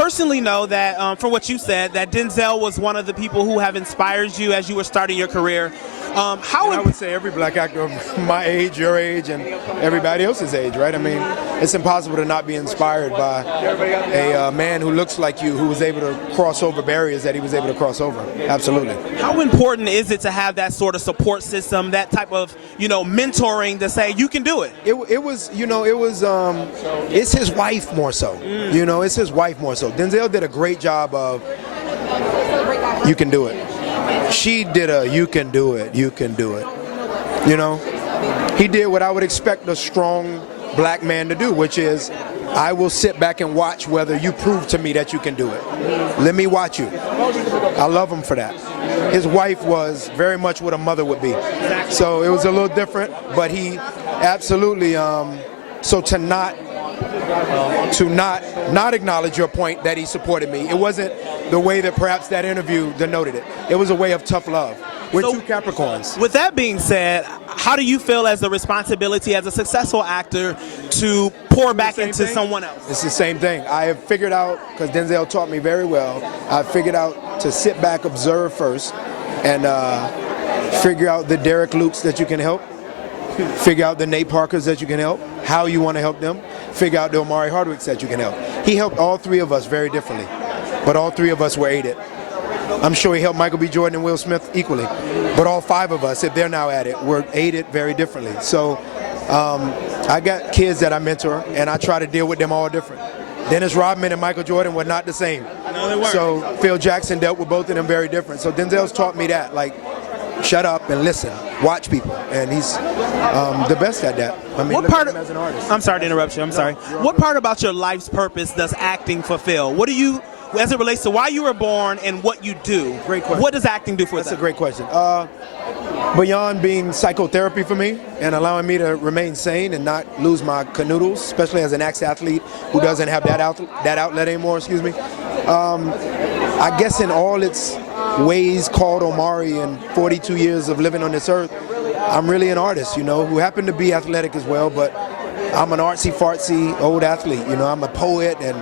personally know that, from what you said, that Denzel was one of the people who have inspired you as you were starting your career. I would say every black actor of my age, your age, and everybody else's age, right? I mean, it's impossible to not be inspired by a man who looks like you, who was able to cross over barriers that he was able to cross over. Absolutely. How important is it to have that sort of support system, that type of, mentoring to say you can do it? It's his wife more so. It's his wife more so. Denzel did a great job of, you can do it. She did a, you can do it, you can do it. He did what I would expect a strong black man to do, which is, I will sit back and watch whether you prove to me that you can do it. Let me watch you. I love him for that. His wife was very much what a mother would be. So it was a little different, but he absolutely, so to not acknowledge your point that he supported me, it wasn't the way that perhaps that interview denoted it. It was a way of tough love. We're two Capricorns. With that being said, how do you feel as the responsibility as a successful actor to pour back into someone else? It's the same thing. I have figured out, because Denzel taught me very well, I figured out to sit back, observe first, and figure out the Derek Lukes that you can help, figure out the Nate Parkers that you can help, how you want to help them, figure out the Omari Hardwicks that you can help. He helped all three of us very differently, but all three of us were aided. I'm sure he helped Michael B. Jordan and Will Smith equally, but all five of us, if they're now at it, were aided very differently. So I got kids that I mentor, and I try to deal with them all different. Dennis Rodman and Michael Jordan were not the same. No, they weren't. So Phil Jackson dealt with both of them very different. So Denzel's taught me that, like, shut up and listen, watch people, and he's the best at that. I mean, what part of, as an artist. I'm sorry to interrupt you. I'm sorry. What part about your life's purpose does acting fulfill? What do you, as it relates to why you were born and what you do? Great question. What does acting do for That's that? a great question. Beyond being psychotherapy for me and allowing me to remain sane and not lose my canoodles, especially as an ex-athlete who doesn't have that outlet anymore, excuse me. I guess in all its ways called Omari and 42 years of living on this earth, I'm really an artist, who happen to be athletic as well, but I'm an artsy-fartsy old athlete. I'm a poet, and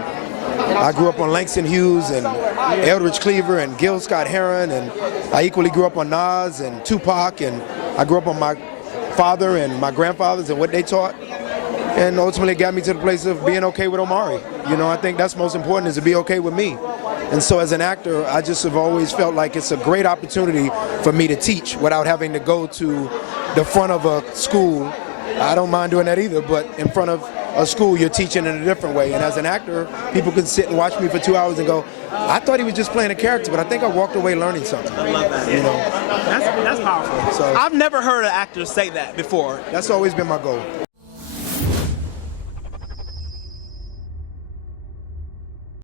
I grew up on Langston Hughes and Eldridge Cleaver and Gil Scott-Heron, and I equally grew up on Nas and Tupac, and I grew up on my father and my grandfathers and what they taught, and ultimately it got me to the place of being okay with Omari. I think that's most important, is to be okay with me. And so as an actor, I just have always felt like it's a great opportunity for me to teach without having to go to the front of a school. I don't mind doing that either, but in front of a school, you're teaching in a different way. And as an actor, people can sit and watch me for 2 hours and go, I thought he was just playing a character, but I think I walked away learning something. I love that. That's powerful. So I've never heard an actor say that before. that's always been my goal.